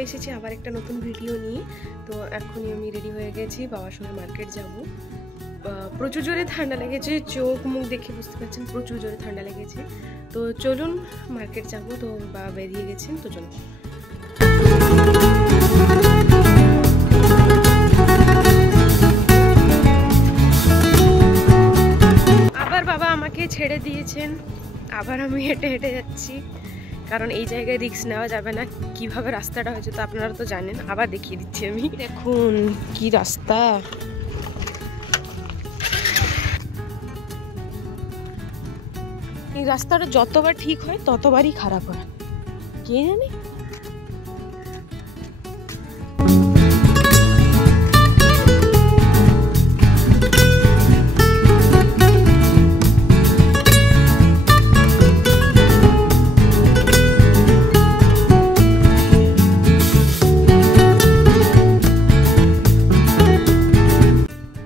চলে এসেছি আবার একটা নতুন ভিডিও নিয়ে। তো এখনই আমি রেডি হয়ে গেছি, বাবার সঙ্গে মার্কেট যাব। প্রচুর জোরে ঠান্ডা লেগেছে, চোখ মুখ দেখে বুঝতে পারছেন প্রচুর জোরে ঠান্ডা লেগেছে। তো চলুন মার্কেট যাব। তো বাবা বেরিয়ে গেছেন, তো চলুন। আবার বাবা আমাকে ছেড়ে দিয়েছেন, আবার আমি হেঁটে হেঁটে যাচ্ছি, কারণ এই জায়গায় রিস্ক নেওয়া যাবে না। কিভাবে রাস্তাটা হয়েছে তো আপনারা তো জানেন, আবার দেখিয়ে দিচ্ছি আমি। দেখুন কি রাস্তা, এই রাস্তাটা যতবার ঠিক হয় ততবারই খারাপ হয়, কে জানে।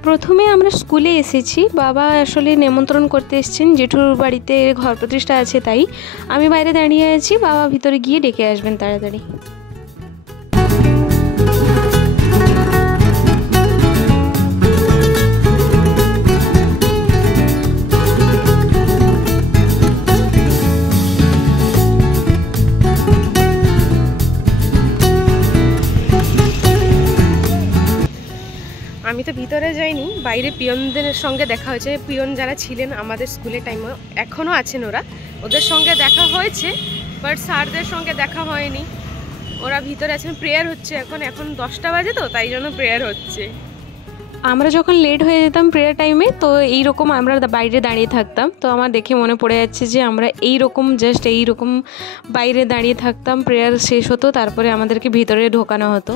প্রথমে আমরা স্কুলে এসেছি, বাবা আসলে নিমন্ত্রণ করতে এসেছেন, জেঠুর বাড়িতে ঘর প্রতিষ্ঠা আছে, তাই আমি বাইরে দাঁড়িয়ে আছি। বাবা ভিতরে গিয়ে ডেকে আসবেন তাড়াতাড়ি। আমি তো ভিতরে যাইনি, বাইরে পিয়নদের সঙ্গে দেখা হয়েছে। পিয়ন যারা ছিলেন আমাদের স্কুলের টাইমে, এখনও আছেন ওরা, ওদের সঙ্গে দেখা হয়েছে, বাট স্যারদের সঙ্গে দেখা হয়নি। ওরা ভিতরে আছেন, প্রেয়ার হচ্ছে এখন 10টা বাজে, তো তাই জন্য প্রেয়ার হচ্ছে। আমরা যখন লেট হয়ে যেতাম প্রেয়ার টাইমে, তো এইরকম আমরা বাইরে দাঁড়িয়ে থাকতাম। তো আমার দেখে মনে পড়ে যাচ্ছে যে আমরা এইরকম জাস্ট এইরকম বাইরে দাঁড়িয়ে থাকতাম, প্রেয়ার শেষ হতো, তারপরে আমাদেরকে ভিতরে ঢোকানো হতো।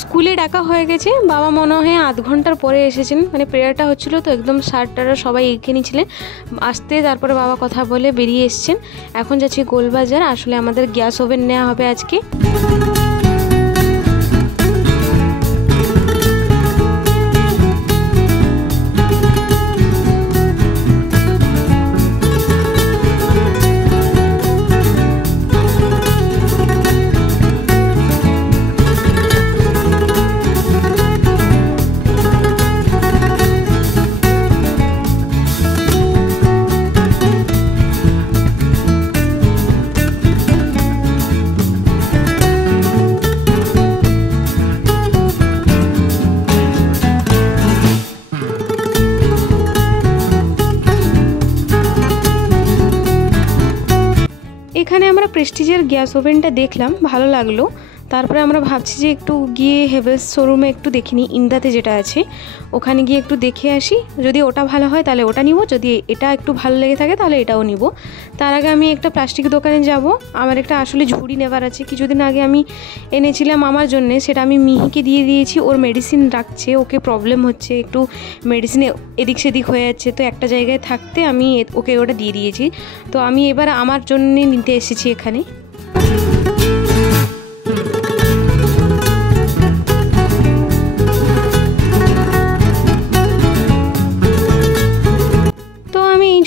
স্কুলে ডাকা হয়ে গেছে, বাবা মনে হয় আধ ঘন্টার পরে এসেছেন, মানে প্রেয়ারটা হচ্ছিলো তো একদম স্যারটারা সবাই এখানে ছিলেন, আসতে তারপরে বাবা কথা বলে বেরিয়ে এসছেন। এখন যাচ্ছি গোলবাজার, আসলে আমাদের গ্যাস ওভেন নেওয়া হবে আজকে। এখানে আমরা প্রেস্টিজের গ্যাস ওভেনটা দেখলাম, ভালো লাগলো। তারপরে আমরা ভাবছি যে একটু গিয়ে হেভেলস শোরুমে একটু দেখে নিই, ইন্দাতে যেটা আছে ওখানে গিয়ে একটু দেখে আসি। যদি ওটা ভালো হয় তাহলে ওটা নিব, যদি এটা একটু ভালো লেগে থাকে তাহলে এটাও নিব। তার আগে আমি একটা প্লাস্টিক দোকানে যাব, আমার একটা আসলে ঝুড়ি নেবার আছে। কিছুদিন আগে আমি এনেছিলাম আমার জন্যে, সেটা আমি মিহিকে দিয়ে দিয়েছি, ওর মেডিসিন রাখছে, ওকে প্রবলেম হচ্ছে, একটু মেডিসিনে এদিক সেদিক হয়ে যাচ্ছে, তো একটা জায়গায় থাকতে আমি ওকে ওটা দিয়ে দিয়েছি। তো আমি এবার আমার জন্যে নিতে এসেছি এখানে।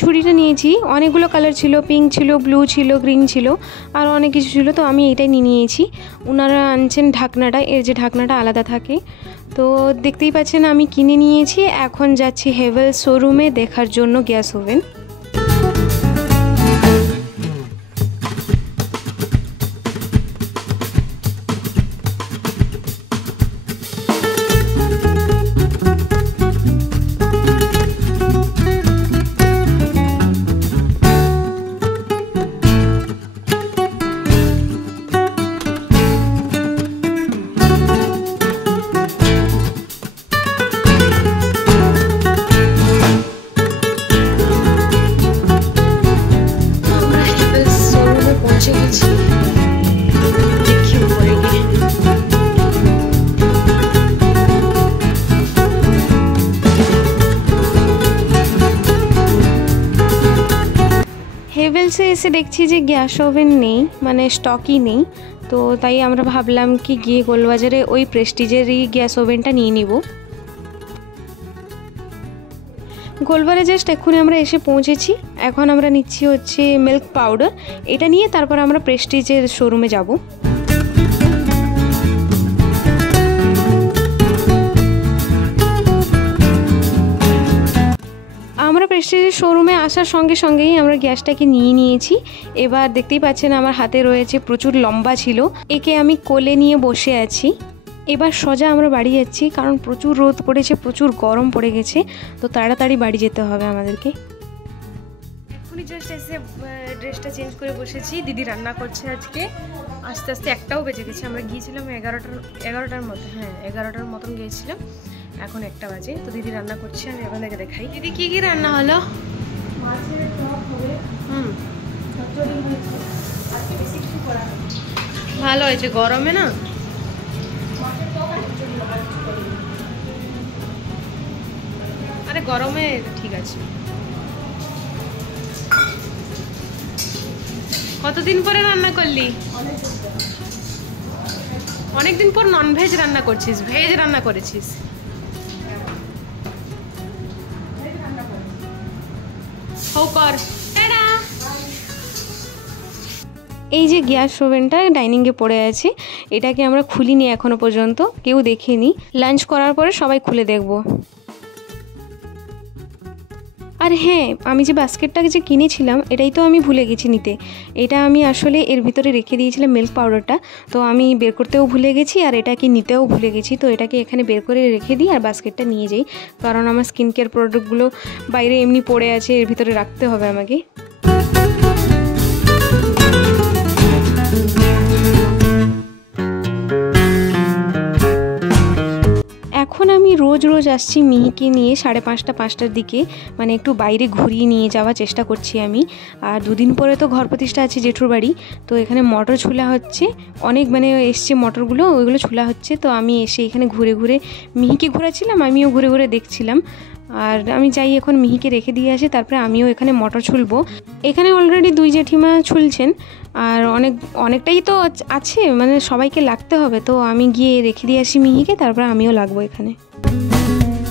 ঝুড়িটা নিয়েছি, অনেকগুলো কালার ছিল, পিঙ্ক ছিল, ব্লু ছিল, গ্রিন ছিল, আর অনেক কিছু ছিল। তো আমি এইটাই নিয়ে নিয়েছি। ওনারা আনছেন ঢাকনাটা, এর যে ঢাকনাটা আলাদা থাকে। তো দেখতেই পাচ্ছেন আমি কিনে নিয়েছি। এখন যাচ্ছি হেভেলস শোরুমে দেখার জন্য গ্যাস ওভেন। হেভেলসে এসে দেখছি যে গ্যাস ওভেন নেই, মানে স্টকই নেই। তো তাই আমরা ভাবলাম কি গিয়ে গোলবাজারে ওই প্রেস্টিজেরই গ্যাস ওভেনটা নিয়ে নিব। গোলবারে জাস্ট এক্ষুনি আমরা এসে পৌঁছেছি। এখন আমরা নিচ্ছি হচ্ছে মিল্ক পাউডার, এটা নিয়ে তারপর আমরা প্রেস্টিজের শোরুমে যাব। আমরা প্রেস্টিজের শোরুমে আসার সঙ্গে সঙ্গেই আমরা গ্যাসটাকে নিয়ে নিয়েছি। এবার দেখতেই পাচ্ছেন আমার হাতে রয়েছে, প্রচুর লম্বা ছিল, একে আমি কোলে নিয়ে বসে আছি। এবার সোজা আমরা বাড়ি যাচ্ছি, কারণ প্রচুর রোদ পড়েছে, প্রচুর গরম পড়ে গেছে, তো তাড়াতাড়ি বাড়ি যেতে হবে আমাদেরকে। এখনই জাস্ট এসে ড্রেসটা চেঞ্জ করে বসেছি। দিদি রান্না করছে আজকে, আস্তে আস্তে 1টাও বেজে গেছে। আমরা গিয়েছিলাম 11টার মতো, হ্যাঁ 11টার মতন গিয়েছিলাম, এখন 1টা বাজে। তো দিদি রান্না করছে, আমি আপনাদেরকে দেখাই। দিদি কি কি রান্না হলো? মাছের টক হবে, চচ্চড়ি হয়েছে, আজকে বেশি কিছু করা হয়নি। ভালো হয়েছে, গরমে না মাছের টক আর চচ্চড়ি হবে। আরে গরমে ঠিক আছে। কতদিন পরে রান্না করলি? অনেকদিন পর ননভেজ রান্না করছিস, ভেজ রান্না করেছিস? এই যে গ্যাস ওভেনটা ডাইনিংয়ে পড়ে আছে, এটাকে আমরা খুলিনি এখনো পর্যন্ত, কেউ দেখেনি। লাঞ্চ করার পরে সবাই খুলে দেখব। আর হ্যাঁ, আমি যে বাস্কেটটাকে যে কিনেছিলাম, এটাই তো আমি ভুলে গেছি নিতে। এটা আমি আসলে এর ভিতরে রেখে দিয়েছিলাম মিল্ক পাউডারটা, তো আমি বের করতেও ভুলে গেছি আর এটাকে নিতেও ভুলে গেছি। তো এটাকে এখানে বের করে রেখে দিই আর বাস্কেটটা নিয়ে যাই, কারণ আমার স্কিন কেয়ার প্রোডাক্টগুলো বাইরে এমনি পড়ে আছে, এর ভিতরে রাখতে হবে আমাকে। এখন আমি রোজ রোজ আসছি মিহিকে নিয়ে 5:30-5টার দিকে, মানে একটু বাইরে ঘুরিয়ে নিয়ে যাওয়ার চেষ্টা করছি আমি। আর দুদিন পরে তো ঘর প্রতিষ্ঠা আছে জেঠুর বাড়ি, তো এখানে মটর ছোলা হচ্ছে, অনেক মানে এসছে মটরগুলো, ওইগুলো ছোলা হচ্ছে। তো আমি এসে এখানে ঘুরে ঘুরে মিহিকে ঘোরাচ্ছিলাম, আমিও ঘুরে ঘুরে দেখছিলাম। আর আমি যাই এখন মিহিকে রেখে দিয়ে আসি, তারপরে আমিও এখানে মটর ছুলবো। এখানে অলরেডি 2 জেঠিমা ছুলছেন, আর অনেকটাই তো আছে, মানে সবাইকে লাগতে হবে। তো আমি গিয়ে রেখে দিয়ে আসি মিহিকে, তারপরে আমিও লাগবো এখানে।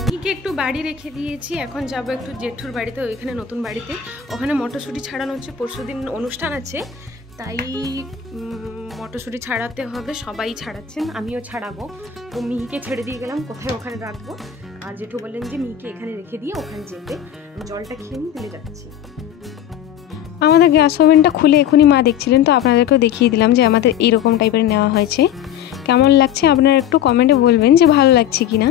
মিহিকে একটু বাড়ি রেখে দিয়েছি, এখন যাব একটু জেঠুর বাড়িতে, ওইখানে নতুন বাড়িতে। ওখানে মটরশুঁটি ছাড়ানো হচ্ছে, পরশুদিন অনুষ্ঠান আছে, তাই মটরশুঁটি ছাড়াতে হবে। সবাই ছাড়াচ্ছেন, আমিও ছাড়াবো। তো মিহিকে ছেড়ে দিয়ে গেলাম, কোথায় ওখানে রাখবো। আর জেঠু বললেন যে মিহিকে এখানে রেখে দিয়ে ওখানে যেতে, জলটা খেয়ে দিলে যাচ্ছি। আমাদের গ্যাস ওভেনটা খুলে এখনই মা দেখছিলেন, তো আপনাদেরকেও দেখিয়ে দিলাম যে আমাদের এইরকম টাইপের নেওয়া হয়েছে। কেমন লাগছে আপনারা একটু কমেন্টে বলবেন যে ভালো লাগছে কিনা।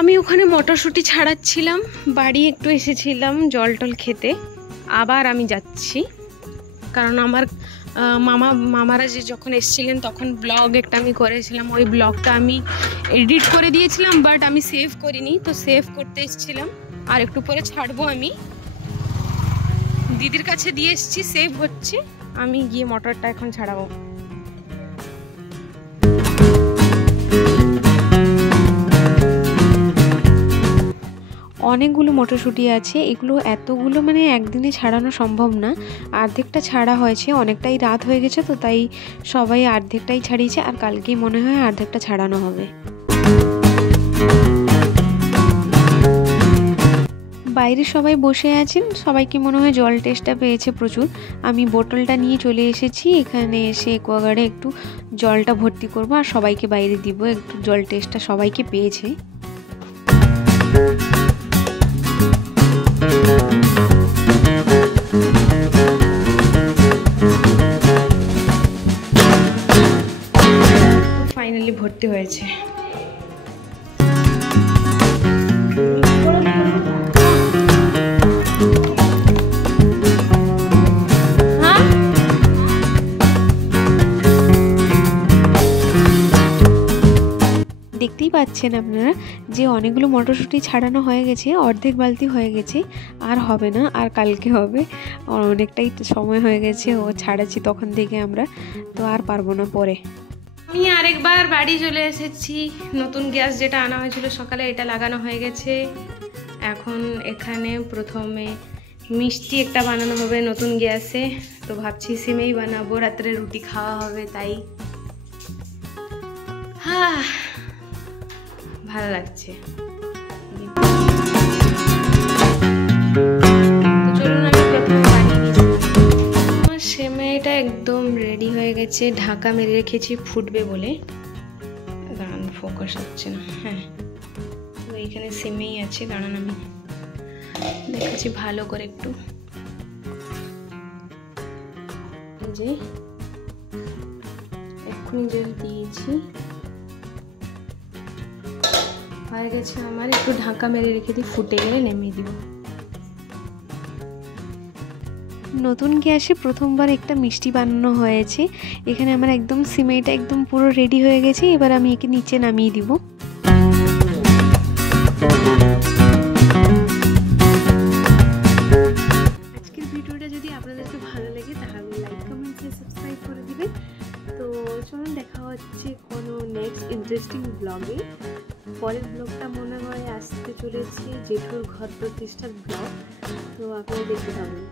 আমি ওখানে মটরশুঁটি ছাড়াচ্ছিলাম, বাড়ি একটু এসেছিলাম জল টল খেতে, আবার আমি যাচ্ছি। কারণ আমার মামারা যে যখন এসেছিলেন তখন ব্লগ একটা আমি করেছিলাম, ওই ব্লগটা আমি এডিট করে দিয়েছিলাম, বাট আমি সেভ করিনি। তো সেভ করতে এসেছিলাম, আর একটু পরে ছাড়বো। আমি দিদির কাছে দিয়ে এসেছি, সেভ হচ্ছে, আমি গিয়ে মোটরটা এখন ছাড়াবো। অনেকগুলো মটরশুঁটি আছে, এগুলো এতগুলো মানে একদিনে ছাড়ানো সম্ভব না। অর্ধেকটা ছাড়া হয়েছে, অনেকটাই রাত হয়ে গেছে, তো তাই সবাই অর্ধেকটাই ছাড়িয়েছে, আর কালকেই মনে হয় অর্ধেকটা ছাড়ানো হবে। বাইরে সবাই বসে আছেন, সবাইকে মনে হয় জল টেস্টটা পেয়েছে প্রচুর। আমি বোতলটা নিয়ে চলে এসেছি, এখানে এসে অ্যাকোয়াগার্ডে একটু জলটা ভর্তি করব আর সবাইকে বাইরে দিব। একটু জল টেস্টটা সবাইকে পেয়েছে। ফাইনালি ভর্তি হয়েছে। দেখতেই পাচ্ছেন আপনারা যে অনেকগুলো মটরশুঁটি ছাড়ানো হয়ে গেছে, অর্ধেক বালতি হয়ে গেছে, আর হবে না, আর কালকে হবে। অনেকটাই সময় হয়ে গেছে ও ছাড়াচ্ছি তখন থেকে আমরা, তো আর পারবো না পরে। আমি আরেকবার বাড়ি চলে এসেছি। নতুন গ্যাস যেটা আনা হয়েছিল সকালে, এটা লাগানো হয়ে গেছে। এখন এখানে প্রথমে মিষ্টি একটা বানানো হবে নতুন গ্যাসে। তো ভাবছি সিমেই বানাবো, রাত্রে রুটি খাওয়া হবে তাই। হ্যাঁ, ভালো লাগছে। চলুন আমি প্রথমে বানিয়ে নিচ্ছি। আমার সেমাইটা একদম রেডি হয়ে গেছে, ঢাকা মেরে রেখেছি ফুটবে বলে। দাঁড়ান, ফোকাস হচ্ছে না। হ্যাঁ, তো এইখানে সিমেই আছে, দাঁড়ান আমি দেখাচ্ছি ভালো করে একটু। যে এক্ষুনি যে দিয়েছি হয়ে গেছে আমার। একটু ঢাকা মেরে রেখে দিই, ফুটে গেলে নেমে দিব। নতুন গ্যাসে প্রথমবার একটা মিষ্টি বানানো হয়েছে। এখানে আমার একদম সিমেইটা একদম পুরো রেডি হয়ে গেছে। এবার আমি একে নিচে নামিয়ে দিব। আজকের ভিডিওটা যদি আপনাদেরকে ভালো লাগে তাহলে লাইক, কমেন্ট, সাবস্ক্রাইব করে দিবেন। তো চলুন দেখা হচ্ছে কোনো নেক্সট ইন্টারেস্টিং ব্লগে। পরের ব্লগটা মনে হয় আসতে চলেছে জেঠুর ঘর প্রতিষ্ঠার ব্লগ। তো আপনারা দেখতে পাবেন।